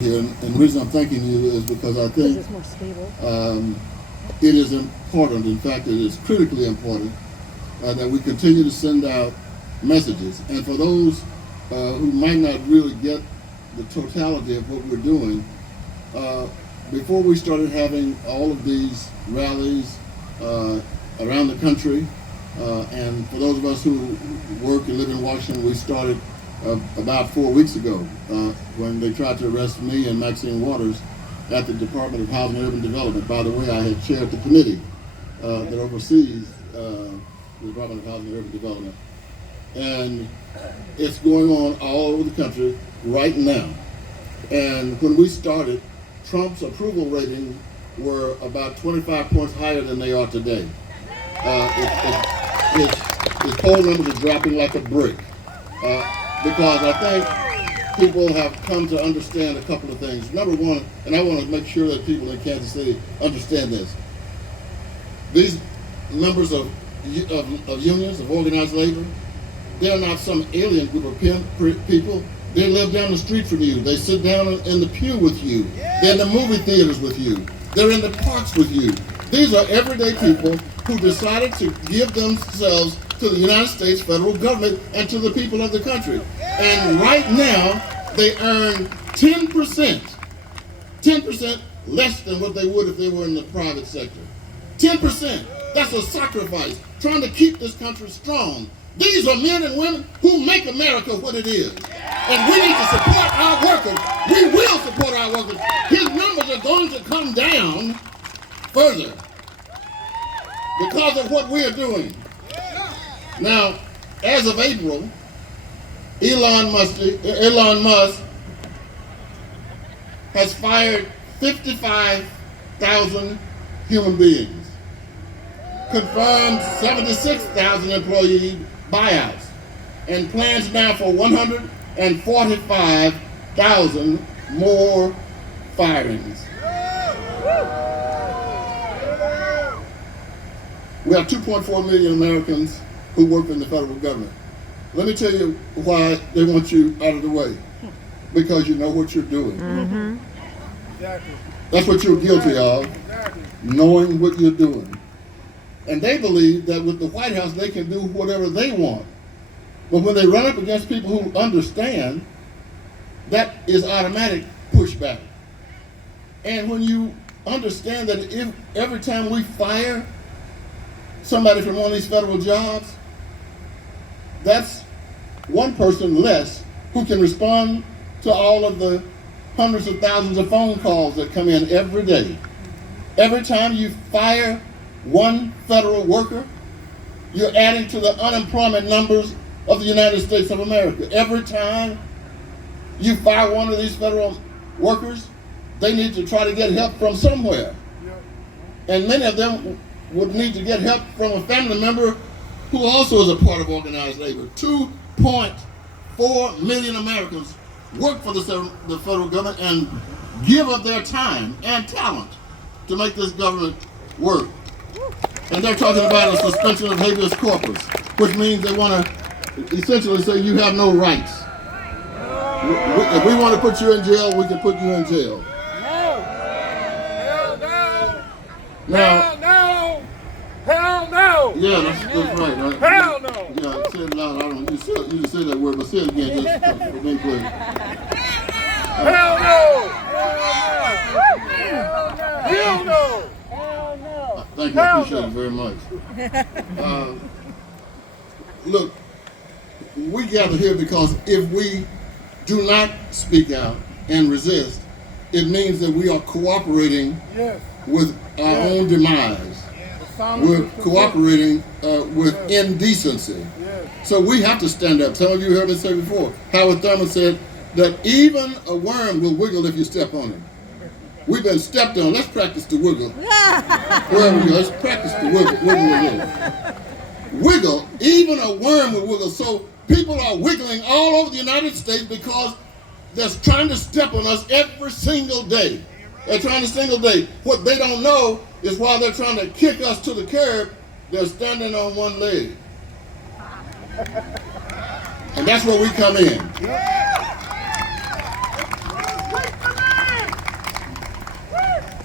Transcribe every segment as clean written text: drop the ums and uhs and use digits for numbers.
Here, and the reason I'm thanking you is because I think it's more stable. It is important, in fact, it is critically important that we continue to send out messages. And for those who might not really get the totality of what we're doing, before we started having all of these rallies around the country, and for those of us who work and live in Washington, we started about 4 weeks ago when they tried to arrest me and Maxine Waters at the Department of Housing and Urban Development. By the way, I had chaired the committee that oversees the Department of Housing and Urban Development. And it's going on all over the country right now. And when we started, Trump's approval ratings were about 25 points higher than they are today. His poll numbers are dropping like a brick. Because I think people have come to understand a couple of things. Number one, and I want to make sure that people in Kansas City understand this. These members of unions, of organized labor, they're not some alien group of people. They live down the street from you. They sit down in the pew with you. They're in the movie theaters with you. They're in the parks with you. These are everyday people who decided to give themselves to the United States federal government and to the people of the country. And right now, they earn 10% less than what they would if they were in the private sector. 10%. That's a sacrifice, trying to keep this country strong. These are men and women who make America what it is. And we need to support our workers. We will support our workers. His numbers are going to come down further because of what we are doing. Now, as of April, Elon Musk has fired 55,000 human beings, confirmed 76,000 employee buyouts, and plans now for 145,000 more firings. We have 2.4 million Americans who work in the federal government. Let me tell you why they want you out of the way. Because you know what you're doing. Mm-hmm. Exactly. That's what you're guilty of, knowing what you're doing. And they believe that with the White House, they can do whatever they want. But when they run up against people who understand, that is automatic pushback. And when you understand that if every time we fire somebody from one of these federal jobs, that's one person less who can respond to all of the hundreds of thousands of phone calls that come in every day. Every time you fire one federal worker, you're adding to the unemployment numbers of the United States of America. Every time you fire one of these federal workers, they need to try to get help from somewhere. And many of them would need to get help from a family member who also is a part of organized labor. 2.4 million Americans work for the federal government and give up their time and talent to make this government work. And they're talking about a suspension of habeas corpus, which means they want to essentially say you have no rights. If we want to put you in jail, we can put you in jail. No. Hell no. Now, Hell no. Hell no. yeah, that's right, right? Hell no. Yeah, say it loud. I don't. You just say that word, but say it again, just for being clear. Hell no. Hell no. Thank you. I appreciate it very much. Look, we gather here because if we do not speak out and resist, it means that we are cooperating Yes. with our own demise. We're cooperating with indecency. Yes. So we have to stand up. Some of you heard me say before, Howard Thurman said that even a worm will wiggle if you step on it. We've been stepped on. Let's practice the wiggle. Wherever you are, let's practice the wiggle. Wiggle again. Wiggle. Even a worm will wiggle. So people are wiggling all over the United States because they're trying to step on us every single day. They're trying to single day. What they don't know is while they're trying to kick us to the curb, they're standing on one leg. And that's where we come in.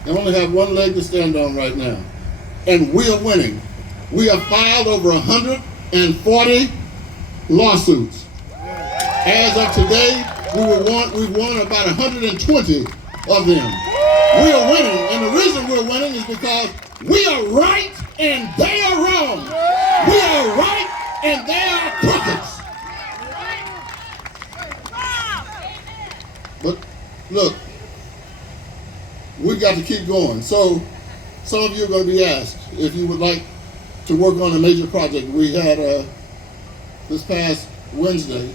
and only have one leg to stand on right now. And we are winning. We have filed over 140 lawsuits. As of today, we've won about 120 of them. We are winning, and the reason we're winning is because we are right and they are wrong. We are right and they are crooked. But look, we got to keep going. So some of you are going to be asked if you would like to work on a major project. We had this past Wednesday,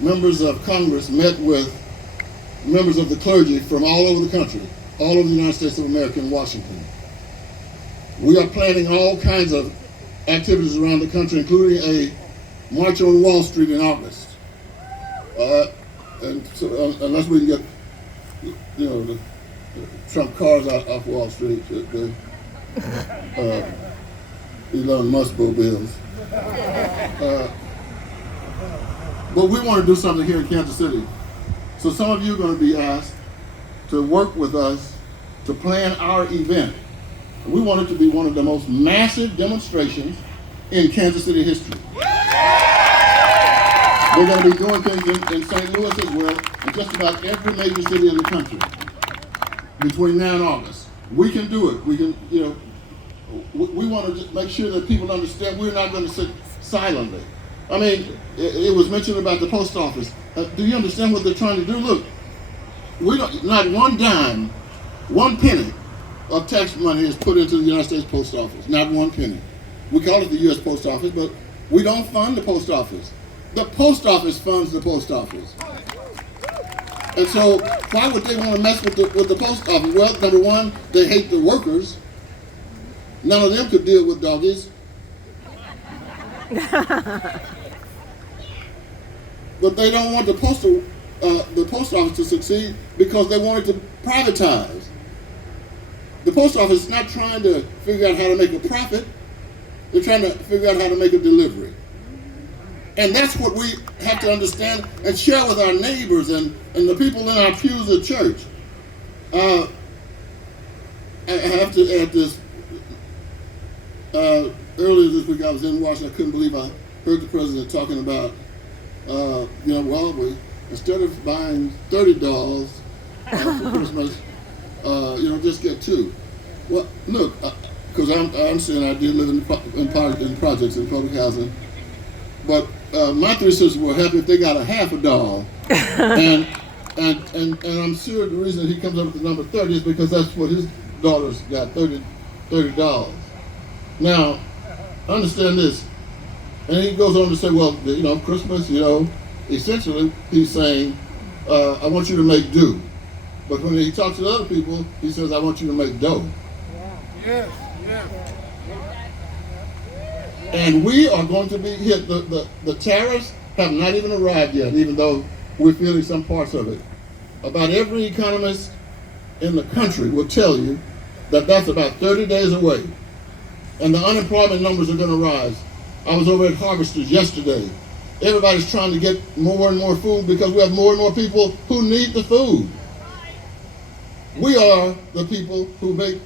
members of Congress met with members of the clergy from all over the country, all over the United States of America in Washington. We are planning all kinds of activities around the country, including a march on Wall Street in August. And so, unless we can get, the Trump cars off Wall Street, the Elon Musk bills. But we want to do something here in Kansas City. So some of you are going to be asked to work with us to plan our event. We want it to be one of the most massive demonstrations in Kansas City history. We're going to be doing things in St. Louis as well, in just about every major city in the country between now and August. We can do it. We can, we want to just make sure that people understand we're not going to sit silently. I mean, it was mentioned about the post office. Do you understand what they're trying to do? Look, we don't, not one dime, one penny of tax money is put into the United States Post Office. Not one penny. We call it the U.S. Post Office, but we don't fund the post office. The post office funds the post office. And so why would they want to mess with the post office? Well, number one, they hate the workers. None of them could deal with doggies. But they don't want the post office to succeed because they want it to privatize. The post office is not trying to figure out how to make a profit. They're trying to figure out how to make a delivery. And that's what we have to understand and share with our neighbors and the people in our pews at church. I have to add this. Earlier this week I was in Washington. I couldn't believe I heard the president talking about, we instead of buying 30 dolls for Christmas, just get 2. Well, look, because I understand I did live in projects in public housing, but my 3 sisters were happy if they got a half a doll, and I'm sure the reason he comes up with the number 30 is because that's what his daughters got, 30 dolls. Now, understand this, and he goes on to say, well, Christmas, essentially he's saying, I want you to make do. But when he talks to other people, he says, I want you to make dough. Yes. And we are going to be hit. The tariffs have not even arrived yet, even though we're feeling some parts of it. About every economist in the country will tell you that that's about 30 days away. And the unemployment numbers are going to rise. I was over at Harvesters yesterday. Everybody's trying to get more and more food because we have more and more people who need the food. We are the people who make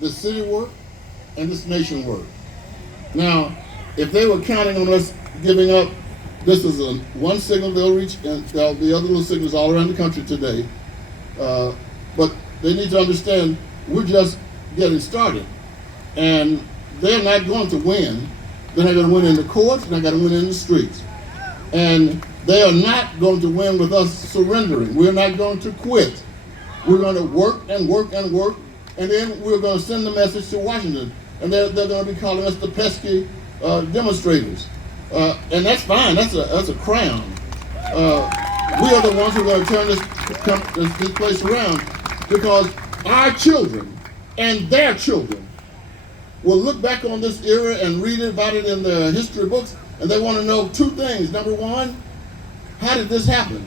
this city work and this nation work. Now, if they were counting on us giving up, this is one signal they'll reach, and there'll be other little signals all around the country today. But they need to understand we're just getting started. And they're not going to win. They're not going to win in the courts, they're not going to win in the streets. And they are not going to win with us surrendering. We're not going to quit. We're going to work and work and work, and then we're going to send the message to Washington. And they're going to be calling us the pesky demonstrators. And that's fine, that's a crown. We are the ones who are going to turn this place around, because our children and their children will look back on this era and read about it in their history books, and they want to know 2 things. Number one, how did this happen?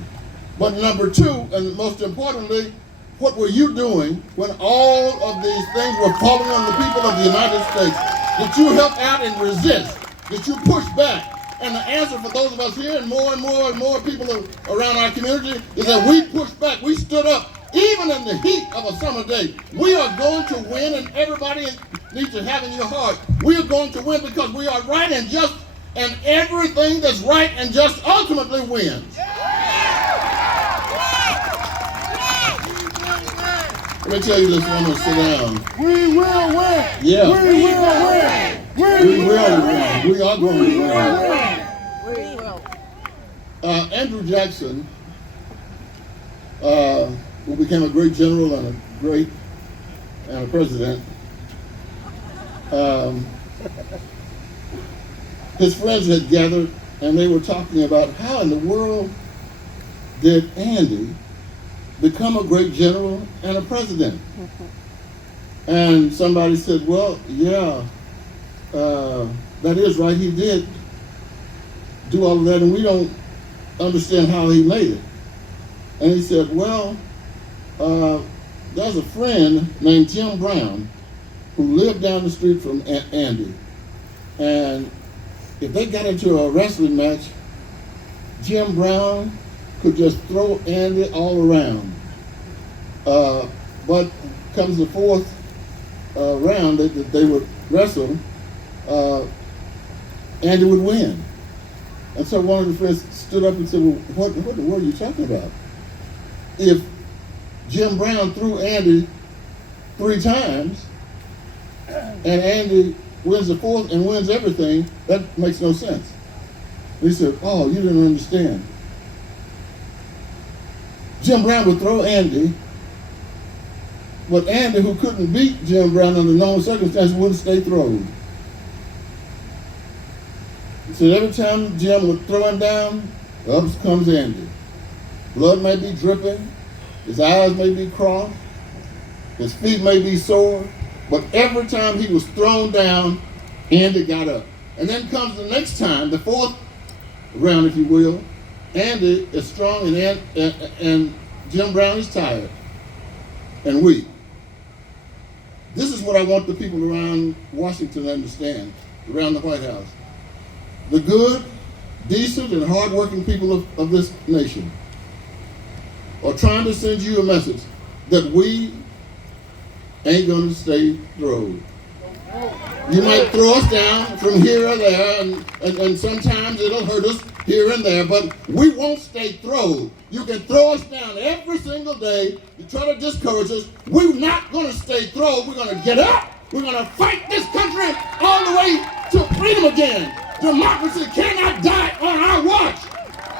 But number 2, and most importantly, what were you doing when all of these things were falling on the people of the United States? Did you help out and resist? Did you push back? And the answer for those of us here and more people around our community is that we pushed back. We stood up Even in the heat of a summer day, we are going to win, and everybody needs to have in your heart, we are going to win because we are right and just, and everything that's right and just ultimately wins. Let me tell you this, I'm going to sit down. We will win. Yeah. We will win. We will win. We are going to win. Andrew Jackson, who became a great general and a president, his friends had gathered and they were talking about how in the world did Andy become a great general and a president. And somebody said, well, yeah, that is right, he did do all of that, and we don't understand how he made it. And he said, well, there's a friend named Jim Brown who lived down the street from Andy. And if they got into a wrestling match, Jim Brown could just throw Andy all around. But comes the fourth round that they would wrestle, Andy would win. And so one of the friends stood up and said, well, what in the world are you talking about? If Jim Brown threw Andy 3 times, and Andy wins the fourth and wins everything, that makes no sense. He said, oh, you didn't understand. Jim Brown would throw Andy, but Andy, who couldn't beat Jim Brown under normal circumstances, wouldn't stay thrown. He said every time Jim would throw him down, up comes Andy. Blood may be dripping, his eyes may be crossed, his feet may be sore, but every time he was thrown down, Andy got up. And then comes the next time, the fourth round, if you will. Andy is strong and Jim Brown is tired and weak. This is what I want the people around Washington to understand, around the White House. The good, decent, and hardworking people of this nation are trying to send you a message that we ain't going to stay thrown. You might throw us down from here or there, and sometimes it'll hurt us here and there, but we won't stay thrown. You can throw us down every single day. You try to discourage us. We're not going to stay thrown. We're going to get up. We're going to fight this country all the way to freedom again. Democracy cannot die on our watch.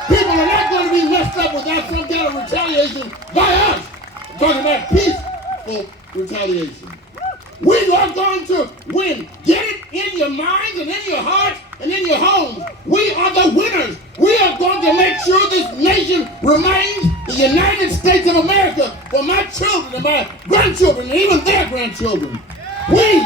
People are not going to be messed up without some kind of retaliation by us. I'm talking about peaceful retaliation. We are going to win. Get it in your minds and in your hearts and in your homes. We are the winners. We are going to make sure this nation remains the United States of America for my children and my grandchildren and even their grandchildren. We